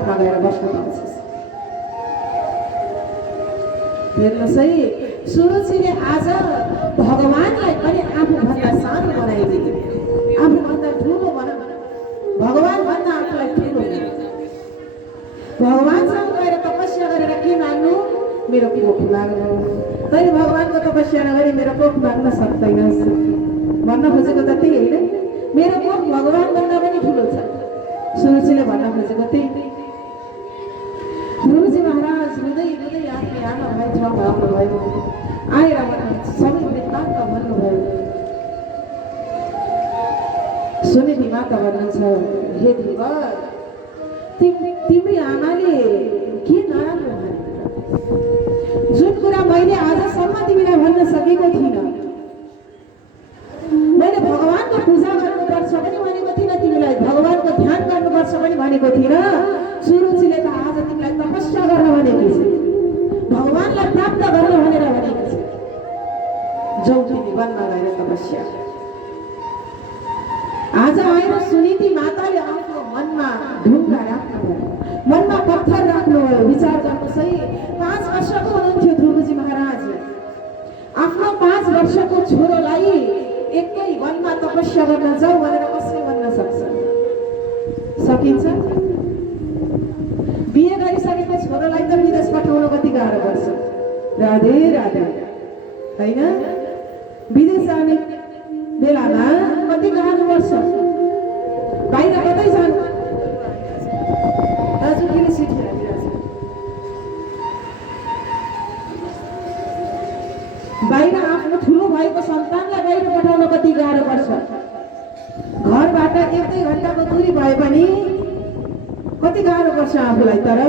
रातमा गएर बस्न पाउँछस्। हेर्नुहोस् है, सुरुचिले आज भगवानलाई पनि आफूभन्दा सानो बनाइदियो, आफूभन्दा ठुलो बना, भगवानभन्दा आफूलाई ठुलो बना। भगवानसँग गएर तपस्या गरेर के माग्नु? मेरो कोख माग्नु। तैँले भगवानको तपस्या नगरी मेरो कोख माग्न सक्दैनस्। भन्न खोजेको त त्यही होइन, मेरो कोख भगवानभन्दा पनि ठुलो छ। सुरुचिले भन्न खोजेको त्यही। ध्रुवजी महाराज रुँदै रुँदै आफ्नो आमा भाइ ठाउँमा आउनुभयो। आएर सबै वृत्तान्त भन्नुभयो। सुनिधि माता भन्नुहुन्छ, हे ध्रुव, तिम्री आमाले के नराम्रो भने, जुन कुरा मैले आजसम्म तिमीलाई भन्न सकेको थिइनँ। मैले भगवानको पूजा गर्नुपर्छ पनि भनेको थिइनँ, तिमीलाई भगवानको ध्यान गर्नुपर्छ पनि भनेको थिइनँ। सुरुचिले त आज तिमीलाई तपस्या गर्न भनेको छ, भगवानलाई प्राप्त गर्न भनेर भनेको छ। जाऊ तिमी वनमा गएर तपस्या। आज आएर सुनिधि माताले आफ्नो मनमा ढुङ्गा राख्नुभयो, मनमा पत्थर राख्नुभयो। विचार गर्नुहोस् है, 5 वर्षको हुनुहुन्थ्यो ध्रुवजी महाराज। आफ्नो 5 वर्षको छोरोलाई एकै वनमा तपस्या गर्न जाऊ भनेर कसले भन्न सक्छ? सकिन्छ? बिहे गरिसकेको छोरोलाई त विदेश पठाउन कति गाह्रो पर्छ। राधे राधे, होइन? विदेश जाने बेलामा कति गाह्रो पर्छ। बाहिर कतै जानु, दाजु किन सिट राखिरहेछ? बाहिर आफ्नो ठुलो भएको सन्तानलाई बाहिर पठाउन कति गाह्रो पर्छ। घरबाट 1-2 घन्टाको दूरी भए पनि कति गाह्रो पर्छ आफूलाई। तर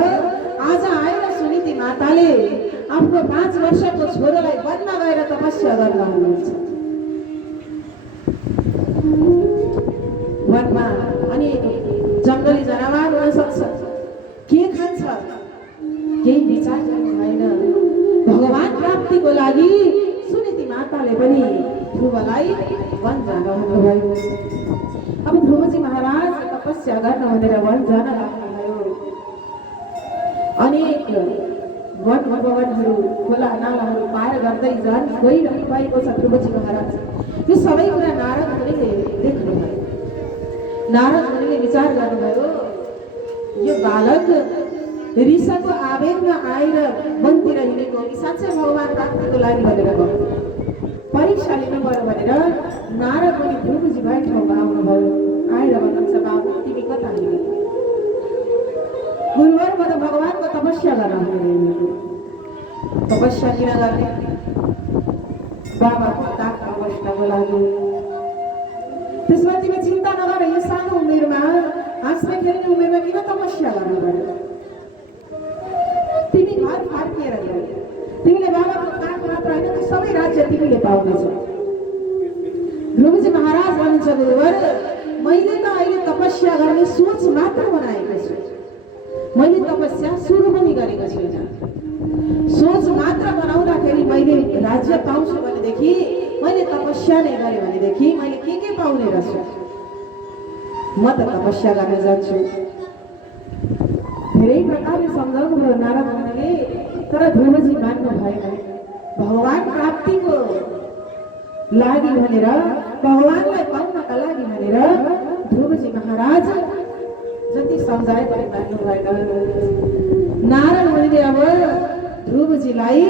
आज आएर सुनिधि माताले आफ्नो 5 वर्षको छोरोलाई वनमा गएर तपस्या गर्न हुनुहुन्छ। वनमा अनि जङ्गली जनावर हुन सक्छ, के खान्छ केही विचार गर्नु भएन। भगवान प्राप्तिको लागि सुनिधि माताले पनि ध्रुवलाई वन जान भन्नुभयो। अब ध्रुवजी महाराज तपस्या गर्न भनेर वन जान लाग्नुभयो। अनेक वन भवनहरू, खोला नालाहरू पार गर्दै गइरहनु भएको छ ध्रुवजी महाराज। यो सबै कुरा नारद मुनिले देख्नुभयो। नारद मुनिले विचार गर्नुभयो, यो बालक ऋषको आवेगमा आएर वनतिर हिँडेको कि साँच्चै भगवान प्राप्तिको लागि भनेर गयो, परीक्षा लिनु पर्यो भनेर नारद मुनि ध्रुवजी भाइ ठाउँमा आउनुभयो। आएर भन्नुहुन्छ, बाबु तिमी कता हिँडेको? गुरुवर म त भगवानको तपस्या गर्न हिँडेको। तपस्या किन गर्ने? बाबाको काखमा बस्नको लागि। त्यसमा तिमी चिन्ता नगर, यो सानो उमेरमा, हाँस्ने खेल्ने उमेरमा किन तपस्या गर्नु पर्यो? तिमी घर फर्किएर जाऊ, तिमीले बाबाको काख मात्र होइन त्यो सबै राज्य तिमीले पाउनेछौ। ध्रुवजी महाराज भन्नुहुन्छ, गुरुवर मैले त अहिले तपस्या गर्ने सोच मात्र बनाएको छु, मैले तपस्या सुरु पनि गरेको छुइनँ। सोच मात्र बनाउँदाखेरि मैले राज्य पाउँछु भनेदेखि, मैले तपस्या नै गरेँ भनेदेखि मैले के पाउने रहेछु? म त तपस्या गर्न जान्छु। धेरै प्रकारले सम्झाउनु भयो नारद मुनिले, तर ध्रुवजी मान्नु भएन। भगवान प्राप्तिको लागि भनेर, भगवानलाई पाउनका लागि भनेर ध्रुवजी महाराज जति सम्झाए पनि मान्नु भएन। नारद मुनिले अब ध्रुवजीलाई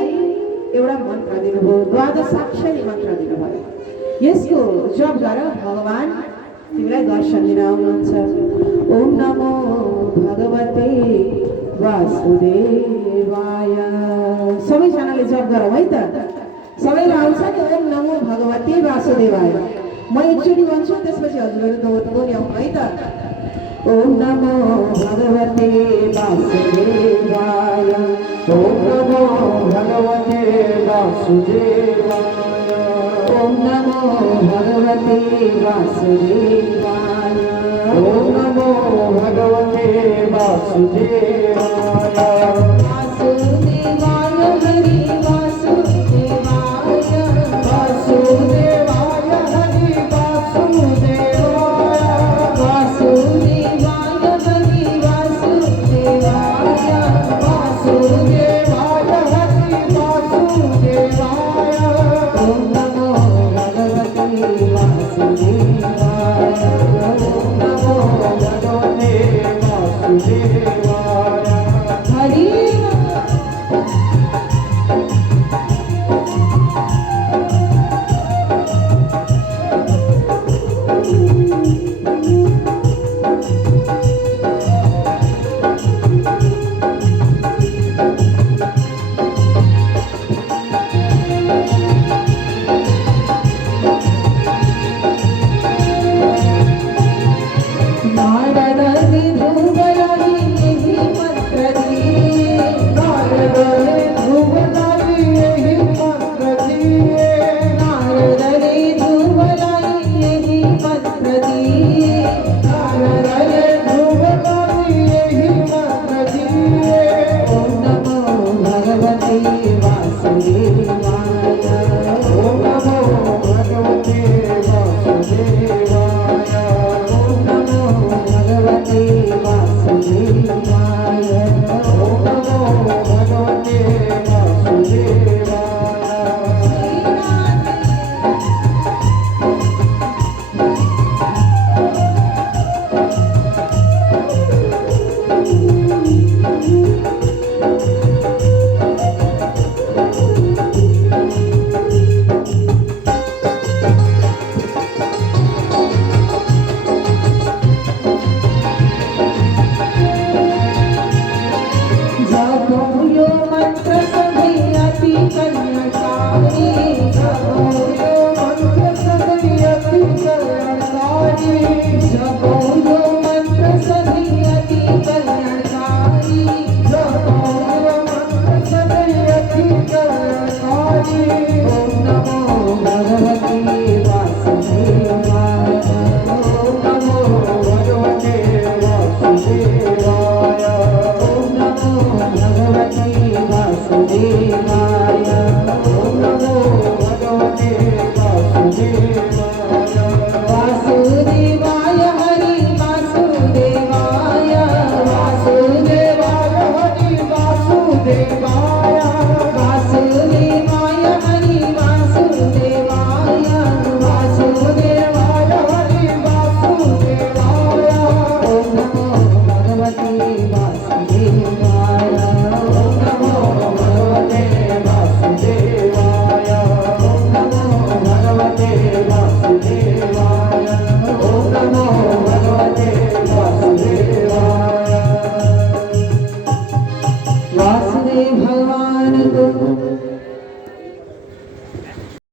एउटा मन्त्र दिनुभयो, द्वादशाक्षरी मन्त्र दिनुभयो। यसको जप गर, भगवान तिमीलाई दर्शन दिन आउनुहुन्छ। ओम नमो भगवते वासुदेवाय। सबैजनाले जप गरौँ है त, सबैलाई आउँछ नि? ओम नमो भगवते वासुदेवाय। म एकचोटि भन्छु, त्यसपछि हजुरहरू दोहोऱ्याउँ है त। ओम नमो भगवते वासुदेवाय। ओम नमो भगवते वासुदेवाय। ओम नमो भगवते वासुदेवाय। ओम नमो भगवते वासुदेवाय। वासुदेवाय हरि वासुदेवाय। वासुदेवाय हरि वासुदेवाय। वासुदेवाय हरि वासुदेवाय। वासुदेवाय हरी नारदनी ध्रुवलाई यही मंत्र दिए नारदने ध्रुवलाई यही मंत्र दिए नारदनी ध्रुवलाई यही मंत्र दिए नारदने ध्रुवलाई यही मंत्र दिए ओम नमो भगवते वासुदेवाय ओम नमो भगवते वासुदेवाय ओम नमो भगवते वासुदेवाय ओम नमो भगवते वासुदेवाय जपो यो मंत्र सभी अति कल्याणकारी जपो यो मंत्र सभी अति कल्याणकारी जपो यो मंत्र सभी अति कल्याणकारी जपो यो मंत्र सभी अति कल्याणकारी ओम नमो भगवते वासुदेवाय ओम नमो भगवते वासुदेवाय ओम नमो भगवते वासुदेवाय ओम नमो भगवते वासुदेवाय वासुदेवाय हरि वासुदेवाय वासुदेवाय हरि वासुदेवाय वासुदेवाय हरि वासुदेवाय वासुदेवाय हरि वासुदेवाय ओम नमो भगवते वासुदेवाय ओम नमो भगवते वासुदेवाय ओम नमो भगवते वासुदेवाय ओम नमो भगवते वासुदेवाय वासुदेव भगवान को